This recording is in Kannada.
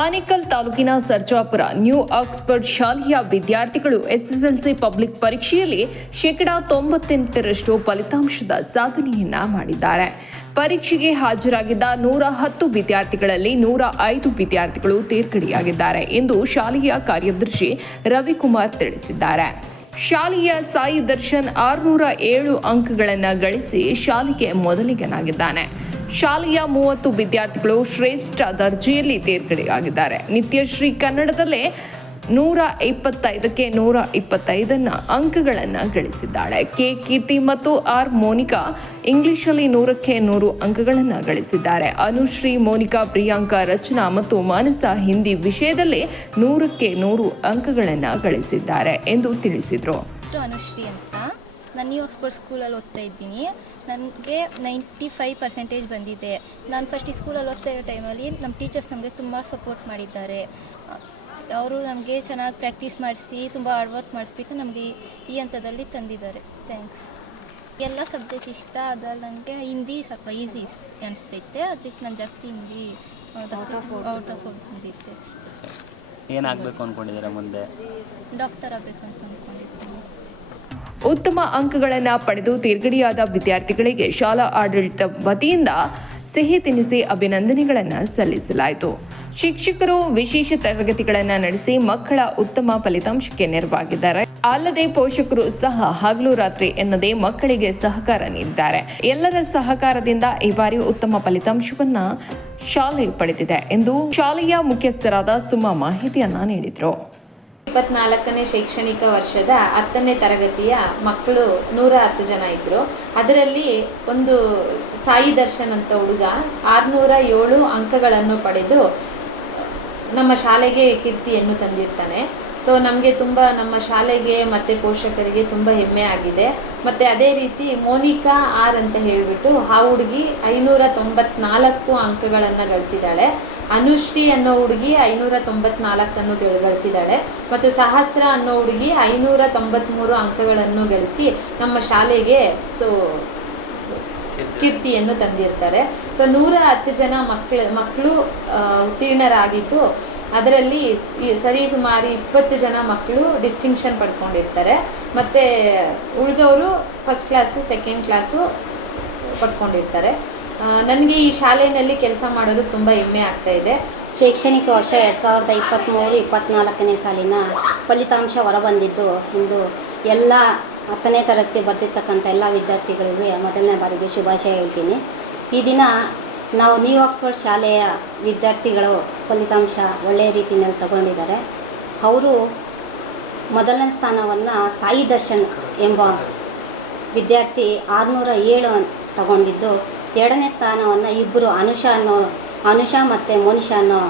ಆನೇಕಲ್ ತಾಲೂಕಿನ ಸರ್ಜಾಪುರ ನ್ಯೂ ಆಕ್ಸ್ಫರ್ಡ್ ಶಾಲೆಯ ವಿದ್ಯಾರ್ಥಿಗಳು ಎಸ್ಎಸ್ಎಲ್ಸಿ ಪಬ್ಲಿಕ್ ಪರೀಕ್ಷೆಯಲ್ಲಿ 98% ಫಲಿತಾಂಶದ ಸಾಧನೆಯನ್ನ ಮಾಡಿದ್ದಾರೆ. ಪರೀಕ್ಷೆಗೆ ಹಾಜರಾಗಿದ್ದ 110 ವಿದ್ಯಾರ್ಥಿಗಳಲ್ಲಿ 105 ವಿದ್ಯಾರ್ಥಿಗಳು ತೇರ್ಗಡೆಯಾಗಿದ್ದಾರೆ ಎಂದು ಶಾಲೆಯ ಕಾರ್ಯದರ್ಶಿ ರವಿಕುಮಾರ್ ತಿಳಿಸಿದ್ದಾರೆ. ಶಾಲೆಯ ಸಾಯಿ ದರ್ಶನ್ 607 ಅಂಕಗಳನ್ನು ಗಳಿಸಿ ಶಾಲೆಗೆ ಮೊದಲಿಗನಾಗಿದ್ದಾನೆ. ಶಾಲೆಯ 30 ವಿದ್ಯಾರ್ಥಿಗಳು ಶ್ರೇಷ್ಠ ದರ್ಜೆಯಲ್ಲಿ ತೇರ್ಗಡೆಯಾಗಿದ್ದಾರೆ. ನಿತ್ಯಶ್ರೀ ಕನ್ನಡದಲ್ಲೇ 125ಕ್ಕೆ 125 ಅಂಕಗಳನ್ನು ಗಳಿಸಿದ್ದಾಳೆ. ಕೆ ಕೀರ್ತಿ ಮತ್ತು ಆರ್ ಮೋನಿಕಾ ಇಂಗ್ಲಿಷಲ್ಲಿ 100ಕ್ಕೆ 100 ಅಂಕಗಳನ್ನು ಗಳಿಸಿದ್ದಾರೆ. ಅನುಶ್ರೀ, ಮೋನಿಕಾ, ಪ್ರಿಯಾಂಕಾ, ರಚನಾ ಮತ್ತು ಮಾನಸ ಹಿಂದಿ ವಿಷಯದಲ್ಲಿ 100ಕ್ಕೆ 100 ಅಂಕಗಳನ್ನು ಗಳಿಸಿದ್ದಾರೆ ಎಂದು ತಿಳಿಸಿದರು. ಅನುಶ್ರೀ ಅಂತ ನಾನು ನ್ಯೂ ಆಕ್ಸ್ಫರ್ಡ್ ಸ್ಕೂಲಲ್ಲಿ ಓದ್ತಾ ಇದ್ದೀನಿ. ನನಗೆ 95% ಬಂದಿದೆ. ನಾನು ಫಸ್ಟ್ ಈ ಸ್ಕೂಲಲ್ಲಿ ಓದ್ತಾ ಇರೋ ಟೈಮಲ್ಲಿ ನಮ್ಮ ಟೀಚರ್ಸ್ ನಮಗೆ ತುಂಬ ಸಪೋರ್ಟ್ ಮಾಡಿದ್ದಾರೆ. ಅವರು ನಮಗೆ ಚೆನ್ನಾಗಿ ಪ್ರಾಕ್ಟೀಸ್ ಮಾಡಿಸಿ ತುಂಬ ಹಾರ್ಡ್ ವರ್ಕ್ ಮಾಡಿಸ್ಬಿಟ್ಟು ನಮಗೆ ಈ ಹಂತದಲ್ಲಿ ತಂದಿದ್ದಾರೆ. ಥ್ಯಾಂಕ್ಸ್. ಎಲ್ಲ ಸಬ್ಜೆಕ್ಟ್ ಇಷ್ಟ. ಅದ್ರಲ್ಲಿ ನನಗೆ ಹಿಂದಿ ಸ್ವಲ್ಪ ಈಸಿ ಅನಿಸ್ತೈತೆ. ಅದಕ್ಕೆ ನಾನು ಜಾಸ್ತಿ ಹಿಂದಿ ಔಟ್ ಆಫ್ ಬಂದಿದ್ದೆ. ಏನಾಗಬೇಕು ಅಂದ್ಕೊಂಡಿದ್ದೀರಾ ಮುಂದೆ? ಡಾಕ್ಟರ್ ಆಗಬೇಕು ಅಂತ ಅಂದ್ಕೊಂಡಿದ್ದೀನಿ. ಉತ್ತಮ ಅಂಕಗಳನ್ನು ಪಡೆದು ತೇರ್ಗಡೆಯಾದ ವಿದ್ಯಾರ್ಥಿಗಳಿಗೆ ಶಾಲಾ ಆಡಳಿತ ವತಿಯಿಂದ ಸಿಹಿ ತಿನಿಸಿ ಅಭಿನಂದನೆಗಳನ್ನು ಸಲ್ಲಿಸಲಾಯಿತು. ಶಿಕ್ಷಕರು ವಿಶೇಷ ತರಗತಿಗಳನ್ನು ನಡೆಸಿ ಮಕ್ಕಳ ಉತ್ತಮ ಫಲಿತಾಂಶಕ್ಕೆ ನೆರವಾಗಿದ್ದಾರೆ. ಅಲ್ಲದೆ ಪೋಷಕರು ಸಹ ಹಗಲು ರಾತ್ರಿ ಎನ್ನದೇ ಮಕ್ಕಳಿಗೆ ಸಹಕಾರ ನೀಡಿದ್ದಾರೆ. ಎಲ್ಲರ ಸಹಕಾರದಿಂದ ಈ ಬಾರಿ ಉತ್ತಮ ಫಲಿತಾಂಶವನ್ನ ಶಾಲೆ ಪಡೆದಿದೆ ಎಂದು ಶಾಲೆಯ ಮುಖ್ಯಸ್ಥರಾದ ಸುಮಾ ಮಾಹಿತಿಯನ್ನ ನೀಡಿದರು. 24ನೇ ಶೈಕ್ಷಣಿಕ ವರ್ಷದ 10ನೇ ತರಗತಿಯ ಮಕ್ಕಳು 110 ಜನ ಇದ್ದರು. ಅದರಲ್ಲಿ ಒಂದು ಸಾಯಿ ದರ್ಶನ್ ಅಂತ ಹುಡುಗ 607 ಅಂಕಗಳನ್ನು ಪಡೆದು ನಮ್ಮ ಶಾಲೆಗೆ ಕೀರ್ತಿಯನ್ನು ತಂದಿರ್ತಾನೆ. ಸೊ ನಮಗೆ ತುಂಬ ನಮ್ಮ ಶಾಲೆಗೆ ಮತ್ತು ಪೋಷಕರಿಗೆ ತುಂಬ ಹೆಮ್ಮೆ ಆಗಿದೆ. ಮತ್ತು ಅದೇ ರೀತಿ ಮೋನಿಕಾ ಆರ್ ಅಂತ ಹೇಳಿಬಿಟ್ಟು ಆ ಹುಡುಗಿ 594 ಅಂಕಗಳನ್ನು ಗಳಿಸಿದ್ದಾಳೆ. ಅನುಶ್ರೀ ಅನ್ನೋ ಹುಡುಗಿ 594 ಗಳಿಸಿದ್ದಾಳೆ. ಮತ್ತು ಸಹಸ್ರ ಅನ್ನೋ ಹುಡುಗಿ 593 ಅಂಕಗಳನ್ನು ಗಳಿಸಿ ನಮ್ಮ ಶಾಲೆಗೆ ಕೀರ್ತಿಯನ್ನು ತಂದಿರ್ತಾರೆ. ಸೊ 110 ಜನ ಮಕ್ಕಳು ಉತ್ತೀರ್ಣರಾಗಿದ್ದು ಅದರಲ್ಲಿ ಸರಿಸುಮಾರು 20 ಜನ ಮಕ್ಕಳು ಡಿಸ್ಟಿಂಕ್ಷನ್ ಪಡ್ಕೊಂಡಿರ್ತಾರೆ. ಮತ್ತು ಉಳಿದವರು ಫಸ್ಟ್ ಕ್ಲಾಸು, ಸೆಕೆಂಡ್ ಕ್ಲಾಸು ಪಡ್ಕೊಂಡಿರ್ತಾರೆ. ನನಗೆ ಈ ಶಾಲೆಯಲ್ಲಿ ಕೆಲಸ ಮಾಡೋದು ತುಂಬ ಹೆಮ್ಮೆ ಆಗ್ತಾ ಇದೆ. ಶೈಕ್ಷಣಿಕ ವರ್ಷ 2023-24ನೇ ಸಾಲಿನ ಫಲಿತಾಂಶ ಹೊರಬಂದಿದ್ದು ಇಂದು ಎಲ್ಲ 10ನೇ ತರಗತಿ ಬರ್ತಿರ್ತಕ್ಕಂಥ ಎಲ್ಲ ವಿದ್ಯಾರ್ಥಿಗಳಿಗೆ ಮೊದಲನೇ ಬಾರಿಗೆ ಶುಭಾಶಯ ಹೇಳ್ತೀನಿ. ಈ ದಿನ ನಾವು ನ್ಯೂ ಆಕ್ಸ್ಫರ್ಡ್ ಶಾಲೆಯ ವಿದ್ಯಾರ್ಥಿಗಳು ಫಲಿತಾಂಶ ಒಳ್ಳೆಯ ರೀತಿಯಲ್ಲಿ ತಗೊಂಡಿದ್ದಾರೆ. ಅವರು ಮೊದಲನೇ ಸ್ಥಾನವನ್ನು ಸಾಯಿ ದರ್ಶನ್ ಎಂಬ ವಿದ್ಯಾರ್ಥಿ 607 ತಗೊಂಡಿದ್ದು, ಎರಡನೇ ಸ್ಥಾನವನ್ನು ಇಬ್ಬರು ಅನುಷಾ ಮತ್ತು ಮೋನಿಶಾ ಅನ್ನೋ